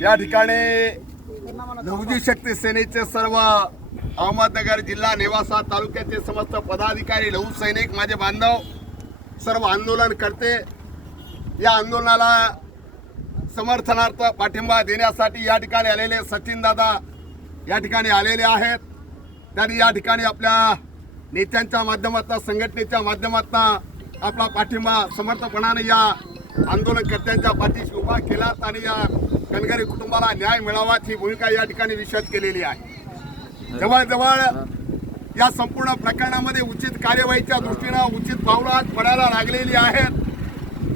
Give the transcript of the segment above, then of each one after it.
या ठिकाणी लहुजी शक्ती सेनेचे सर्व अहमदनगर जिल्हा नेवासा तालुक्याचे समस्त पदाधिकारी लहू सैनिक माझे बांधव सर्व आंदोलन करते या आंदोलनाला समर्थनार्थ पाठिंबा देण्यासाठी या ठिकाणी आलेले सचिन दादा या ठिकाणी आलेले आहेत. त्यांनी या ठिकाणी आपल्या नेत्यांच्या माध्यमातून संघटनेच्या माध्यमातून आपला पाठिंबा समर्थपणाने या आंदोलनकर्त्यांच्या पाठीशी उभा केलात आणि या कणगरी कुटुंबाला न्याय मिळावा ही भूमिका या ठिकाणी विषद केलेली आहे. जवळजवळ या संपूर्ण प्रकरणामध्ये उचित कार्यवाहीच्या दृष्टीनं उचित पावलं आज पडायला लागलेली आहेत.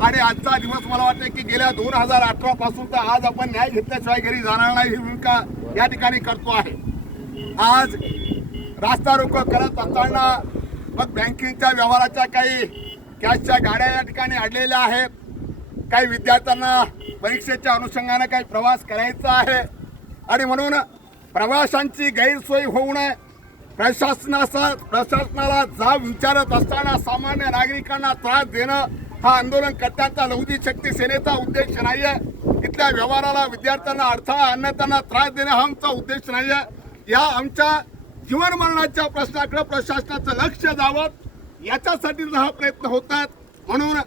आणि आजचा दिवस मला वाटतं की गेल्या दोन हजार अठरा पासून तर आज आपण न्याय घेतल्याशिवाय घरी जाणार नाही ही भूमिका या ठिकाणी करतो आहे. आज रास्ता रोको करत असताना मग बँकिंगच्या व्यवहाराच्या काही कॅशच्या गाड्या या ठिकाणी अडलेल्या आहेत. काही विद्यार्थ्यांना परीक्षेच्या अनुषंगाने काही प्रवास करायचा आहे. आणि म्हणून प्रवाशांची गैरसोय होऊ नये. प्रशासनाचा प्रशासनाला जाब विचारत असताना सामान्य नागरिकांना त्रास देणं हा आंदोलनकर्त्यांचा लहुजी शक्ती सेनेचा उद्देश नाही आहे इथल्या व्यवहाराला विद्यार्थ्यांना अडथळा आणणं त्यांना त्रास देणं हा आमचा उद्देश नाही आहे या आमच्या जीवनमरणाच्या प्रश्नाकडं प्रश्नाकडे प्रशासनाचं लक्ष जावं. याच्यासाठी हा प्रयत्न होतात म्हणून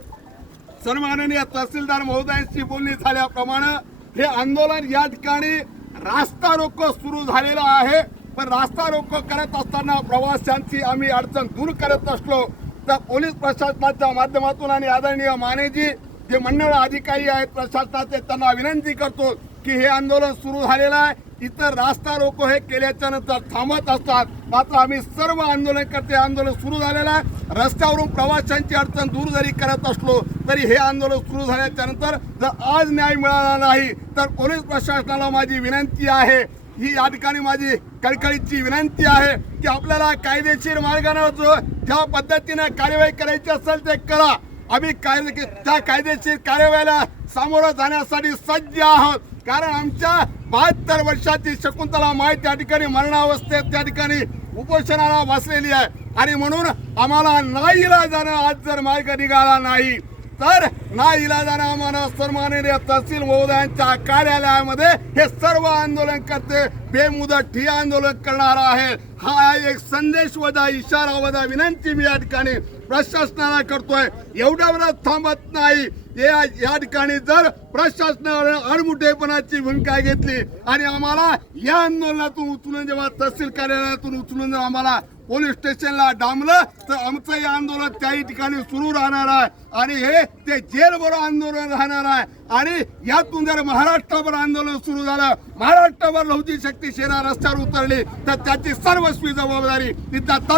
सन्माननीय तहसीलदार महोदयांशी बोलणी झाल्याप्रमाणे हे आंदोलन या ठिकाणी रास्ता रोको सुरू झालेलं आहे. पण रास्ता रोको करत असताना प्रवाशांची आम्ही अडचण दूर करत असलो तर पोलीस प्रशासनाच्या माध्यमातून आणि आदरणीय मानेजी जे मंडळ अधिकारी आहेत प्रशासनाचे त्यांना विनंती करतो की हे आंदोलन सुरू झालेलं आहे. इतर रास्ता रोको हे केल्याच्यानंतर थांबत असतात. मात्र आम्ही सर्व आंदोलनकर्ते आंदोलन सुरू झालेलं आहे. रस्त्यावरून प्रवाशांची अडचण दूर जरी करत असलो तरी हे आंदोलन सुरू झाल्याच्यानंतर जर आज न्याय मिळाला नाही तर पोलीस प्रशासनाला माझी विनंती आहे. ही या ठिकाणी माझी कळकळीची विनंती आहे की आपल्याला कायदेशीर मार्गाने जो ज्या पद्धतीने कार्यवाही करायची असेल ते करा. आम्ही कायदे त्या कायदेशीर कार्यवाहीला सामोरं जाण्यासाठी सज्ज आहोत. कारण आमच्या बहात्तर वर्षाची शकुंतला माय त्या ठिकाणी मरणावस्थेत त्या ठिकाणी उपोषणाला बसलेली आहे. आणि म्हणून आम्हाला नाही जाणं आज जर मार्ग निघाला नाही. तर ना इलाजाना आम्हाला सन्माननीय तहसील महोदयांच्या कार्यालयामध्ये हे सर्व आंदोलन करते. बेमुदत ठिय आंदोलन करणार आहे. हा एक संदेश वजा इशारा वजा विनंती मी या ठिकाणी प्रशासनाला करतोय. एवढ्यावरच थांबत नाही. या या ठिकाणी जर प्रशासनानं अडमुठेपणाची भूमिका घेतली आणि आम्हाला या आंदोलनातून उचलून जेव्हा तहसील कार्यालयातून उचलून जर आम्हाला पोलीस स्टेशनला डांबलं तर आमचं हे आंदोलन त्याही ठिकाणी सुरू राहणार आहे. आणि हे ते जेलभर आंदोलन राहणार आहे. आणि यातून जर महाराष्ट्रभर आंदोलन सुरू झालं महाराष्ट्रभर लहुजी शक्ती सेना रस्त्यावर उतरली तर त्याची सर्वस्वी जबाबदारी तिथला